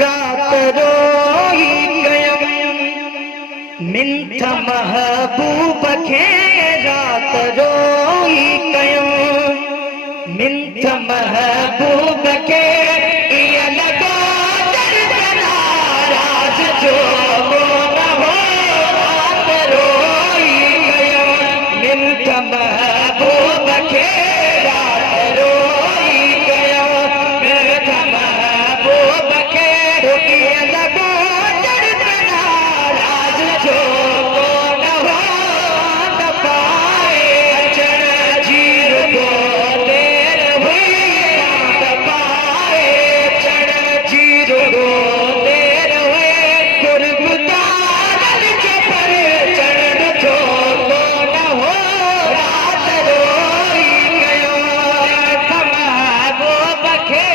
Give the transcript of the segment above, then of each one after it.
रात रोई कयम मिंथ महबूब खे रात रोई कयम मिंथ महबूब के इया लॻो दर्द नाराज़ जो न हो रात रोई कयम मिंथ महबूब खे रात रोई कयम मिंथ महबूब के इया लॻो दर्द नाराज़ जो न हो न पाए अचण जी रुॻो देर हुई न पाए अचण जी रुॻो देर हुई गुरगुदारनि खे पर चढ़ण जो न हो रात रोई कयो महबूब खे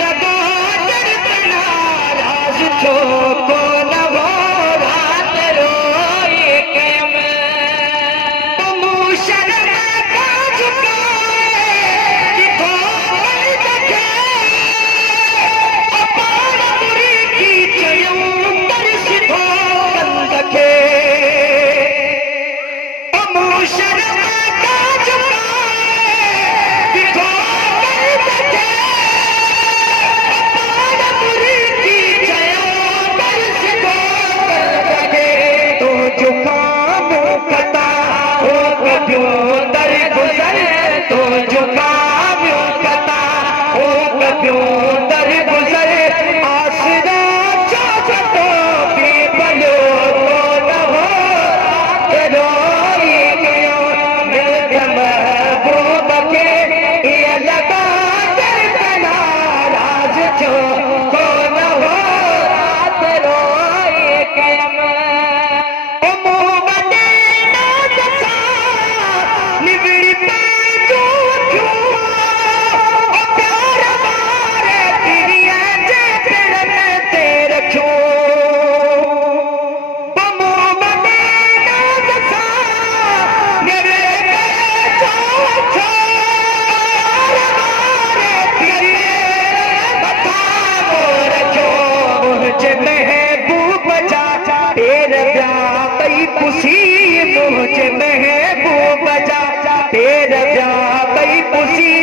लॻो दर्द नाराज़ जो न हो रात रोई कयम मूं शर्म का झुकाए ॾिठो दर्द खे पाण मुर्गी चयूं तरसिठो कंद खे मूं शर्म का झुकाए ॾिठो दर्द खे पाण मुर्गी चयूं तरसिठो कंद खे तो जुकाम कता हो कपियो दर गुज़र तो जुकाम कता हो कपियो दर गुज़र आसरा चाहतो भी बलो न हो रोई गयो मिल्क महबूब के इया लॻा दर्द नाराज़ जो न हो रात रोई कयम मूं वॾे नाज़ सां निबिड़ी पंहिंजो अखियूं प्यार वारे पीरीअ जे पेरनि ते रखियो मूं वॾे नाज़ सां निबिड़ी पंहिंजो अखियूं प्यार वारे पीरीअ मथां रखियो मुंहिंजे महबूब जा पेर पिया ॿई पुसी मुंहिंजे महबूब जा पेर पिया ॿई पुसी